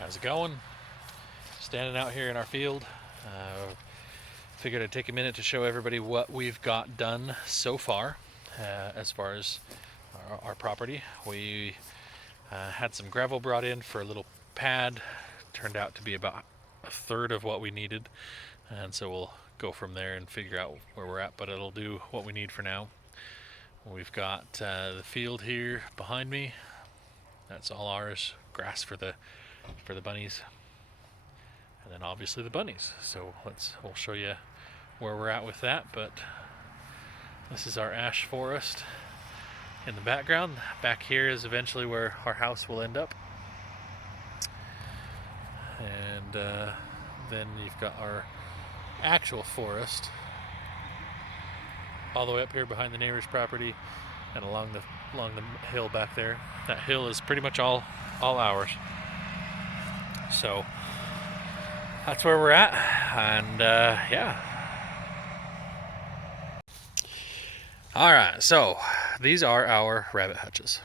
How's it going? Standing out here in our field. Figured I'd take a minute to show everybody what we've got done so far as far as our property. We had some gravel brought in for a little pad. Turned out to be about a third of what we needed, and so we'll go from there and figure out where we're at, but it'll do what we need for now. We've got the field here behind me. That's all ours. Grass for the bunnies, and then obviously the bunnies. So we'll show you where we're at with that. But this is our ash forest in the background. Back here is eventually where our house will end up, and then you've got our actual forest all the way up here behind the neighbor's property and along the hill back there. That hill is pretty much all ours. So that's where we're at, and yeah. Alright, so these are our rabbit hutches.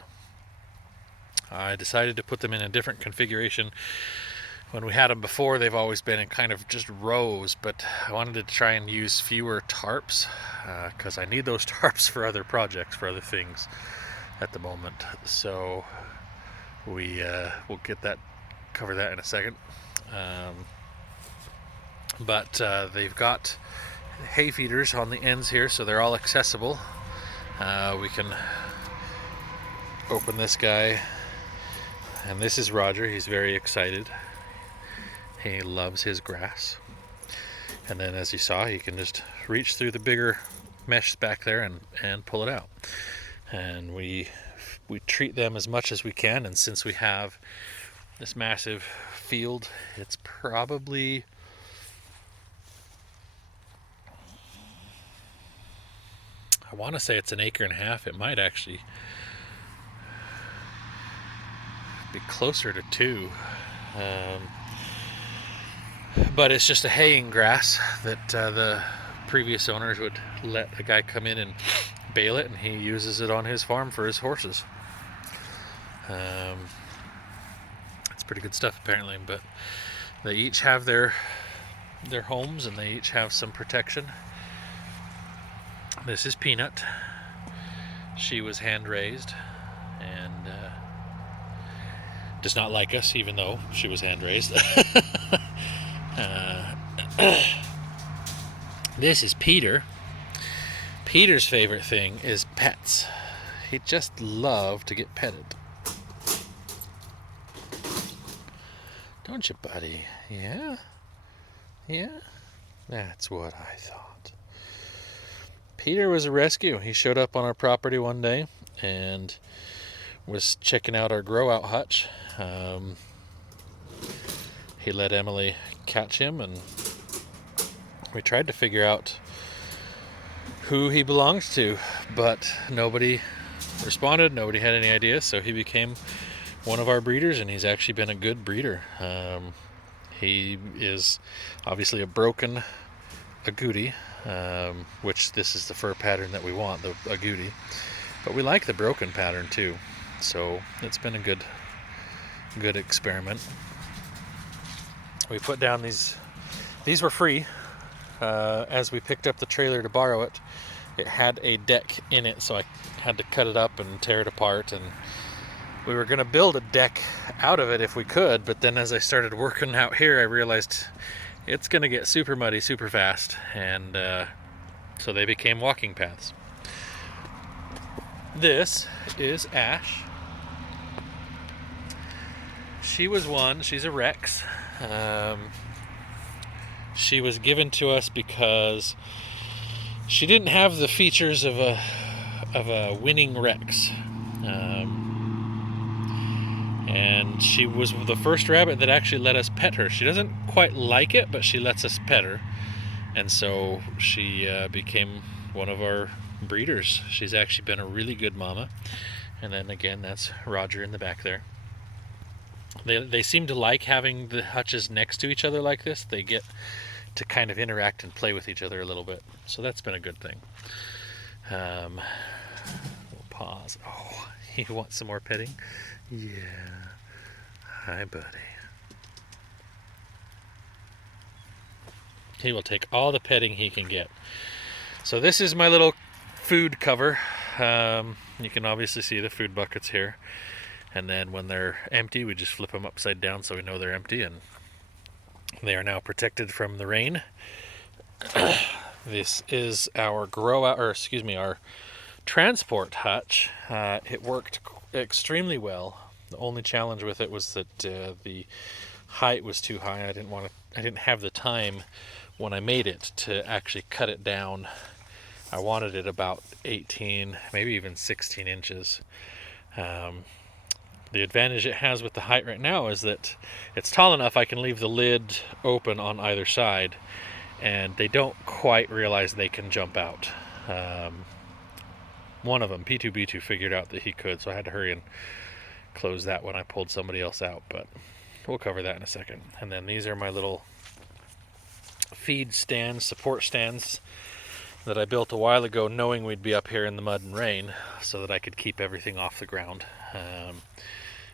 I decided to put them in a different configuration. When we had them before, they've always been in kind of just rows, but I wanted to try and use fewer tarps because I need those tarps for other projects, for other things at the moment. So we'll cover that in a second. But they've got hay feeders on the ends here, so they're all accessible. We can open this guy, and this is Roger. He's very excited. He loves his grass. And then, as you saw, he can just reach through the bigger mesh back there and pull it out. And we treat them as much as we can, and since we have this massive field, it's probably I want to say it's 1.5 acres. It might actually be closer to 2. But it's just a haying grass that the previous owners would let a guy come in and bale it, and he uses it on his farm for his horses. It's pretty good stuff apparently, but they each have their homes, and they each have some protection. This is Peanut. She was hand raised and does not like us, even though she was hand raised. This is Peter. Peter's favorite thing is pets. He just loves to get petted. Don't you, buddy? Yeah? Yeah? That's what I thought. Peter was a rescue. He showed up on our property one day and was checking out our grow out hutch. He let Emily catch him, and we tried to figure out who he belongs to, but nobody responded. Nobody had any ideas, so he became one of our breeders, and he's actually been a good breeder. He is obviously a broken agouti, which this is the fur pattern that we want, the agouti, but we like the broken pattern too, so it's been a good experiment. We put down these were free. As we picked up the trailer to borrow it, it had a deck in it, so I had to cut it up and tear it apart, and we were going to build a deck out of it if we could, but then as I started working out here, I realized it's going to get super muddy super fast, and so they became walking paths. This is Ash. She's a Rex. She was given to us because she didn't have the features of a winning Rex. And she was the first rabbit that actually let us pet her. She doesn't quite like it, but she lets us pet her. And so she became one of our breeders. She's actually been a really good mama. And then again, that's Roger in the back there. They seem to like having the hutches next to each other like this. They get to kind of interact and play with each other a little bit. So that's been a good thing. We'll pause. Oh, you want some more petting? Yeah. Hi, buddy. He will take all the petting he can get. So this is my little food cover. You can obviously see the food buckets here. And then when they're empty, we just flip them upside down so we know they're empty, and they are now protected from the rain. This is our our transport hutch. It worked extremely well. The only challenge with it was that the height was too high. I didn't have the time when I made it to actually cut it down. I wanted it about 18, maybe even 16 inches. The advantage it has with the height right now is that it's tall enough I can leave the lid open on either side, and they don't quite realize they can jump out. One of them, P2B2, figured out that he could, so I had to hurry and close that when I pulled somebody else out, but we'll cover that in a second. And then these are my little feed stands, support stands, that I built a while ago knowing we'd be up here in the mud and rain so that I could keep everything off the ground.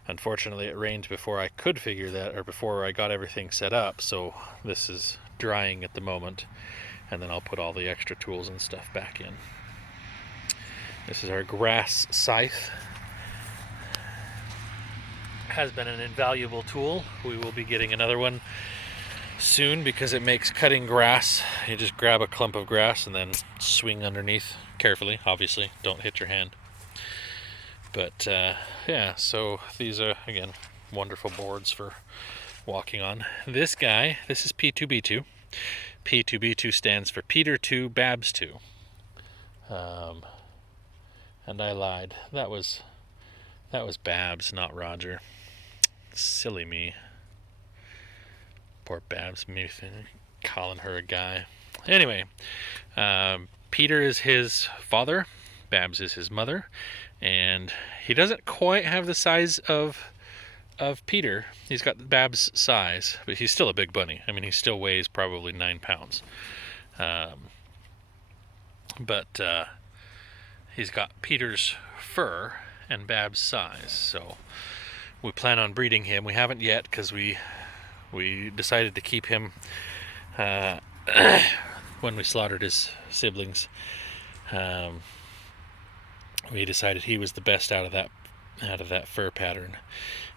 Unfortunately, it rained before I could figure that, or before I got everything set up, so this is drying at the moment, and then I'll put all the extra tools and stuff back in. This is our grass scythe. Has been an invaluable tool. We will be getting another one soon because it makes cutting grass. You just grab a clump of grass and then swing underneath carefully. Obviously, don't hit your hand. But yeah, so these are, again, wonderful boards for walking on. This guy, this is P2B2. P2B2 stands for Peter 2, Babs 2. And I lied. That was Babs, not Roger. Silly me. Poor Babs, me calling her a guy. Anyway, Peter is his father. Babs is his mother. And he doesn't quite have the size of Peter. He's got Babs' size, but he's still a big bunny. I mean, he still weighs probably 9 pounds. But he's got Peter's fur and Babs' size. So we plan on breeding him. We haven't yet because we decided to keep him when we slaughtered his siblings. We decided he was the best out of that fur pattern,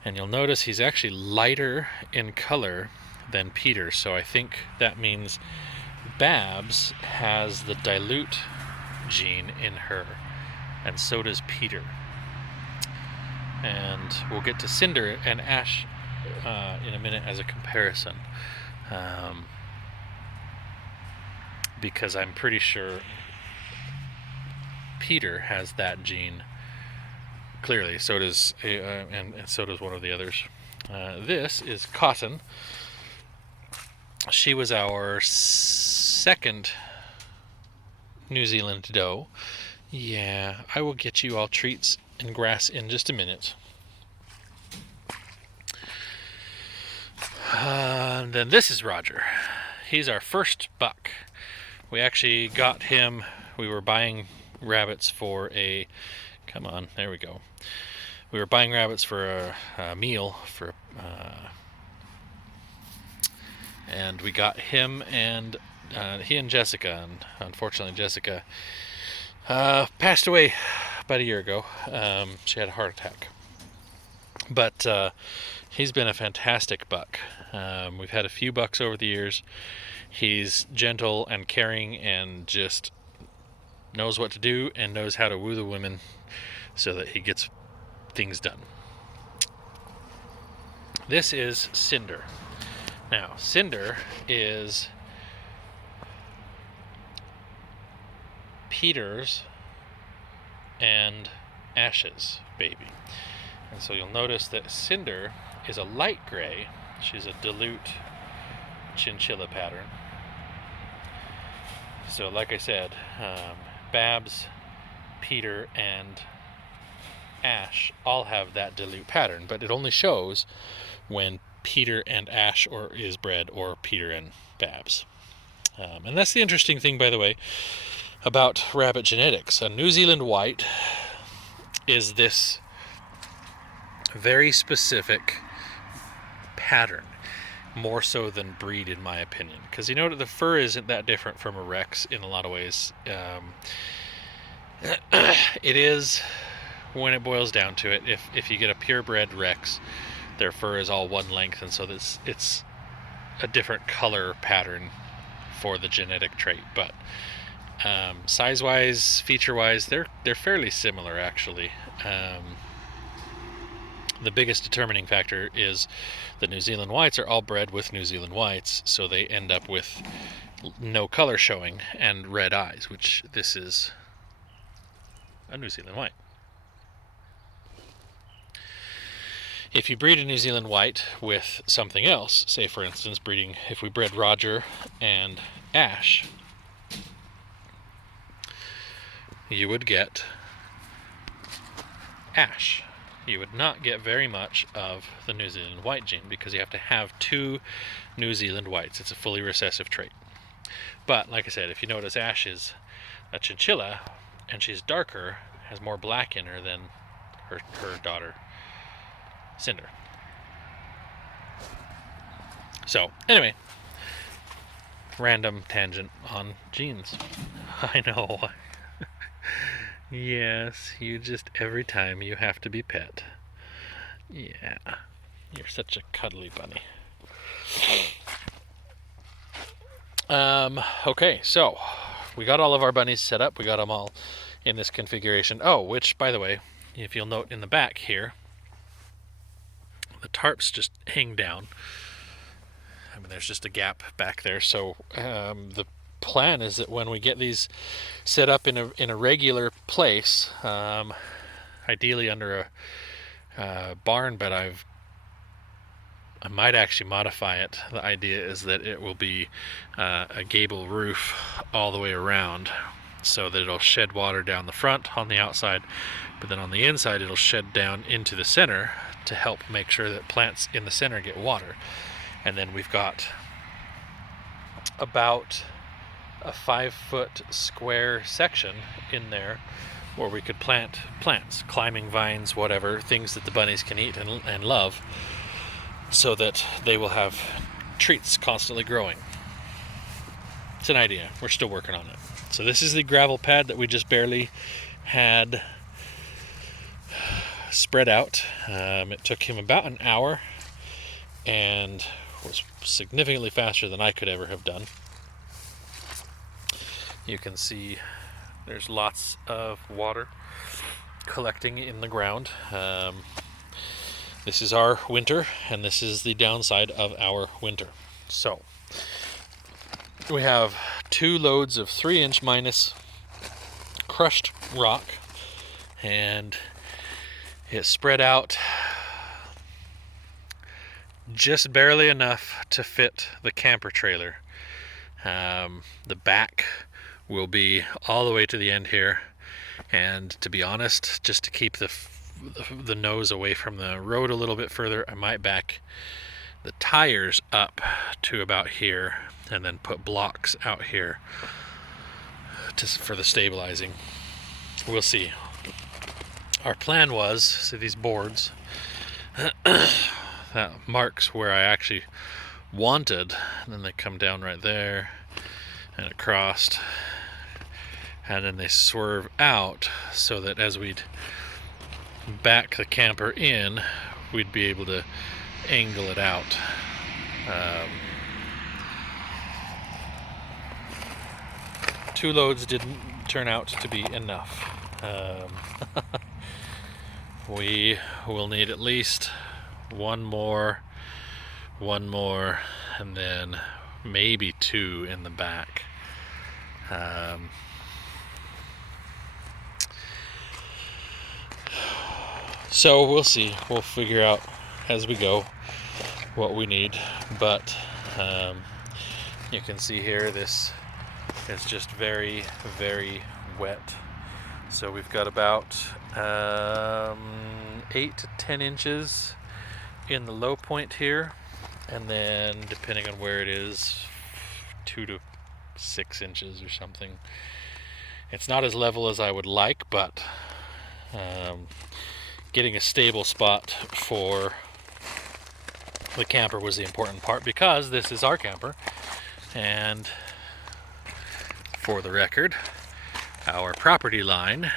and you'll notice he's actually lighter in color than Peter, so I think that means Babs has the dilute gene in her, and so does Peter. And we'll get to Cinder and Ash in a minute as a comparison, because I'm pretty sure Peter has that gene clearly. So does and so does one of the others. This is Cotton. She was our second New Zealand doe. Yeah, I will get you all treats and grass in just a minute. Then this is Roger. He's our first buck. We actually got him. We were buying rabbits for a, come on, there we go. We were buying rabbits for a meal for, and we got him and he and Jessica, and unfortunately Jessica passed away about a year ago. She had a heart attack, but he's been a fantastic buck. We've had a few bucks over the years. He's gentle and caring and just knows what to do and knows how to woo the women so that he gets things done. This is Cinder. Now, Cinder is Peter's and Ash's baby. And so you'll notice that Cinder is a light gray. She's a dilute chinchilla pattern. So like I said, Babs, Peter, and Ash all have that dilute pattern, but it only shows when Peter and Ash is bred, or Peter and Babs. And that's the interesting thing, by the way, about rabbit genetics. A New Zealand white is this very specific pattern. more so than breed, in my opinion, because the fur isn't that different from a Rex in a lot of ways. It is, when it boils down to it. If you get a purebred Rex, their fur is all one length, and so it's a different color pattern for the genetic trait. But size-wise, feature-wise, they're fairly similar, actually. The biggest determining factor is the New Zealand Whites are all bred with New Zealand Whites, so they end up with no color showing and red eyes, which this is a New Zealand White. If you breed a New Zealand White with something else, say for instance if we bred Roger and Ash, you would get Ash. You would not get very much of the New Zealand White gene, because you have to have 2 New Zealand Whites. It's a fully recessive trait. But like I said, if you notice, Ash is a chinchilla, and she's darker, has more black in her than her daughter Cinder. So anyway, random tangent on genes. I know. Yes, you just, every time you have to be pet. Yeah, you're such a cuddly bunny. Okay, so we got all of our bunnies set up. We got them all in this configuration. Oh, which, by the way, if you'll note in the back here, the tarps just hang down. I mean, there's just a gap back there. So the plan is that when we get these set up in a regular place, ideally under a barn, but I might actually modify it. The idea is that it will be a gable roof all the way around, so that it'll shed water down the front on the outside, but then on the inside it'll shed down into the center to help make sure that plants in the center get water. And then we've got about a 5-foot square section in there where we could plant plants, climbing vines, whatever, things that the bunnies can eat and love, so that they will have treats constantly growing. It's an idea. We're still working on it. So this is the gravel pad that we just barely had spread out. It took him about an hour and was significantly faster than I could ever have done. You can see there's lots of water collecting in the ground. This is our winter, and this is the downside of our winter. So we have 2 loads of 3-inch minus crushed rock, and it's spread out just barely enough to fit the camper trailer. The back will be all the way to the end here, and to be honest, just to keep the nose away from the road a little bit further, I might back the tires up to about here and then put blocks out here for the stabilizing. We'll see. Our plan was, see these boards, that marks where I actually wanted, and then they come down right there and across, and then they swerve out, so that as we'd back the camper in, we'd be able to angle it out. 2 loads didn't turn out to be enough. We will need at least one more, and then maybe 2 in the back. So we'll see. We'll figure out as we go what we need. But you can see here, this is just very, very wet. So we've got about 8 to 10 inches in the low point here, and then depending on where it is, 2 to 6 inches or something. It's not as level as I would like, but getting a stable spot for The camper was the important part because this is our camper, and for the record, our property line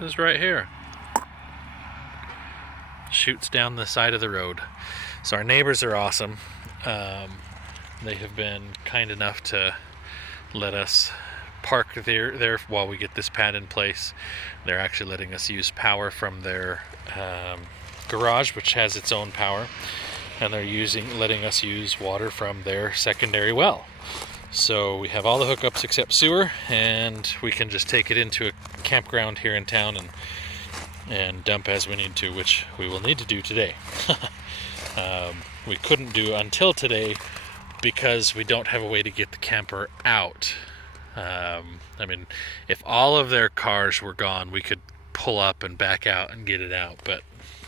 is right here. Shoots down the side of the road. So our neighbors are awesome. They have been kind enough to let us park there while we get this pad in place. They're actually letting us use power from their garage, which has its own power, and they're letting us use water from their secondary well. So we have all the hookups except sewer, and we can just take it into a campground here in town and dump as we need to, which we will need to do today. We couldn't do until today because we don't have a way to get the camper out. I mean, if all of their cars were gone, we could pull up and back out and get it out, but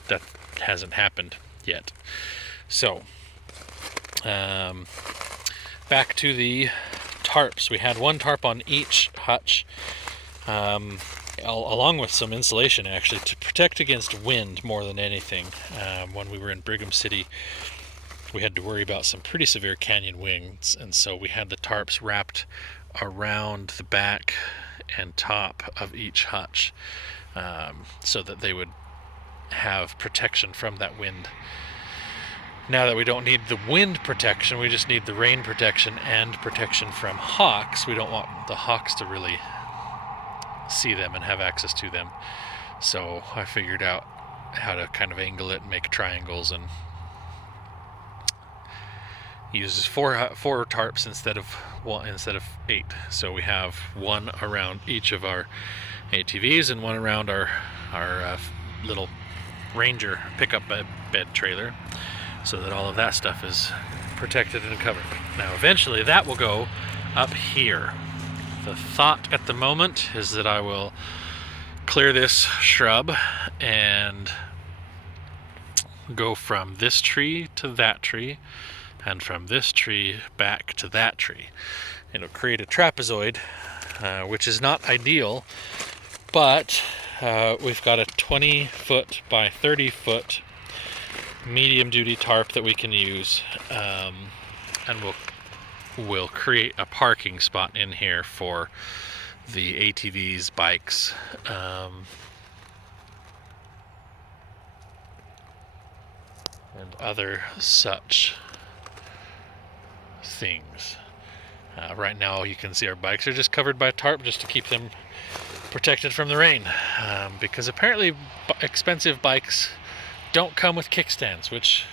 that hasn't happened yet. So, back to the tarps. We had one tarp on each hutch, along with some insulation, actually, to protect against wind more than anything. When we were in Brigham City, we had to worry about some pretty severe canyon winds, and so we had the tarps wrapped around the back and top of each hutch, so that they would have protection from that wind. Now that we don't need the wind protection, we just need the rain protection and protection from hawks. We don't want the hawks to really see them and have access to them. So I figured out how to kind of angle it and make triangles, and use four tarps instead of 8. So we have one around each of our ATVs and one around our little Ranger pickup bed trailer, so that all of that stuff is protected and covered. Now eventually that will go up here. The thought at the moment is that I will clear this shrub and go from this tree to that tree, and from this tree back to that tree. It'll create a trapezoid, which is not ideal, but we've got a 20-foot by 30-foot medium-duty tarp that we can use, and we'll create a parking spot in here for the ATVs, bikes, and other such things. Right now you can see our bikes are just covered by a tarp just to keep them protected from the rain, because apparently expensive bikes don't come with kickstands, which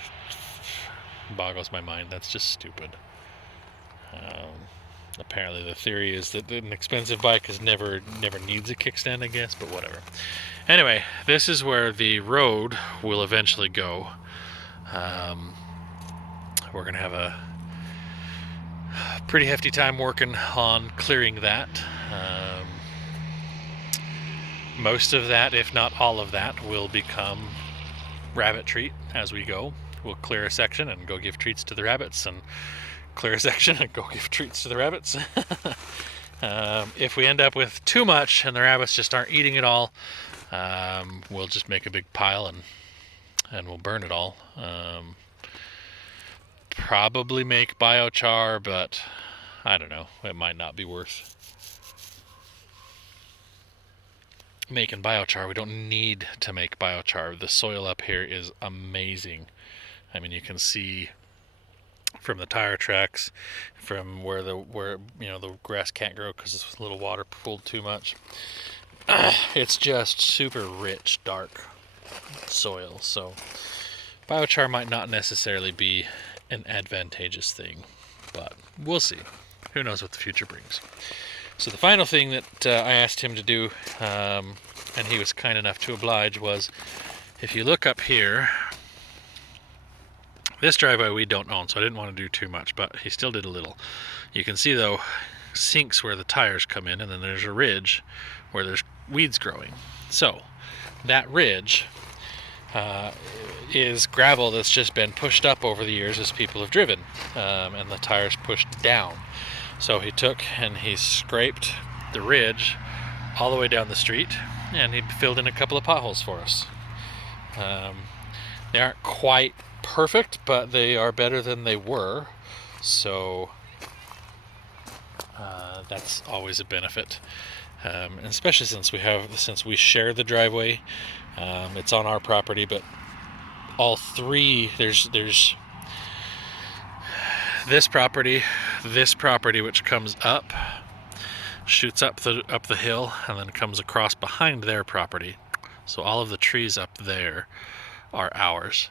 boggles my mind. That's just stupid. Apparently the theory is that an expensive bike never needs a kickstand, I guess, but whatever. Anyway, this is where the road will eventually go. We're gonna have a pretty hefty time working on clearing that. Most of that, if not all of that, will become rabbit treat as we go. We'll clear a section and go give treats to the rabbits, and clear a section and go give treats to the rabbits. If we end up with too much and the rabbits just aren't eating it all, we'll just make a big pile and we'll burn it all. Probably make biochar, but I don't know, it might not be worth making biochar. We don't need to make biochar. The soil up here is amazing. I mean, you can see from the tire tracks, from where the grass can't grow because it's a little water pulled too much. It's just super rich, dark soil. So biochar might not necessarily be an advantageous thing, but we'll see. Who knows what the future brings. So the final thing that I asked him to do, and he was kind enough to oblige, was if you look up here, this driveway we don't own, so I didn't want to do too much, but he still did a little. You can see, though, sinks where the tires come in, and then there's a ridge where there's weeds growing. So that ridge is gravel that's just been pushed up over the years as people have driven, and the tires pushed down. So he took and he scraped the ridge all the way down the street, and he filled in a couple of potholes for us. They aren't quite perfect, but they are better than they were. So that's always a benefit, and especially since we share the driveway. It's on our property, but all three there's this property which comes up, shoots up the hill, and then comes across behind their property. So all of the trees up there are ours.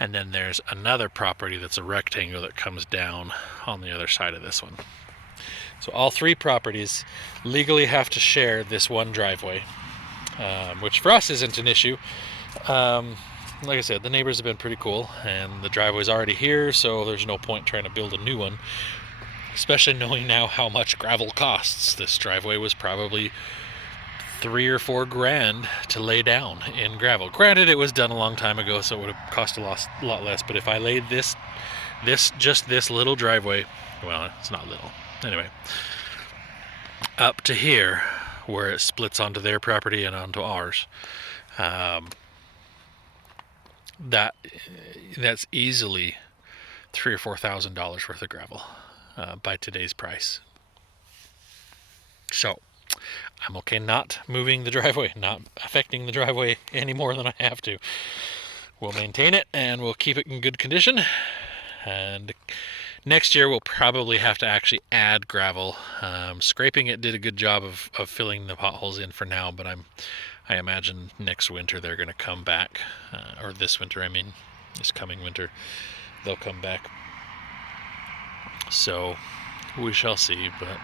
And then there's another property that's a rectangle that comes down on the other side of this one. So all three properties legally have to share this one driveway, which for us isn't an issue. Like I said, the neighbors have been pretty cool, and the driveway's already here, so there's no point trying to build a new one, especially knowing now how much gravel costs. This driveway was probably $3 or $4 grand to lay down in gravel. Granted, it was done a long time ago, so it would have cost a lot less, but if I laid this little driveway, well, it's not little, anyway, up to here, where it splits onto their property and onto ours, that's easily $3,000 or $4,000 worth of gravel by today's price. So I'm okay not moving the driveway, not affecting the driveway any more than I have to. We'll maintain it and we'll keep it in good condition. And next year we'll probably have to actually add gravel. Scraping it did a good job of filling the potholes in for now, but I imagine next winter they're going to come back, or this winter, I mean, this coming winter, they'll come back. So we shall see, but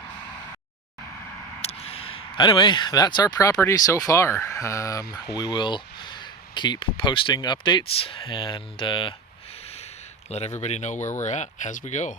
anyway, that's our property so far. We will keep posting updates and let everybody know where we're at as we go.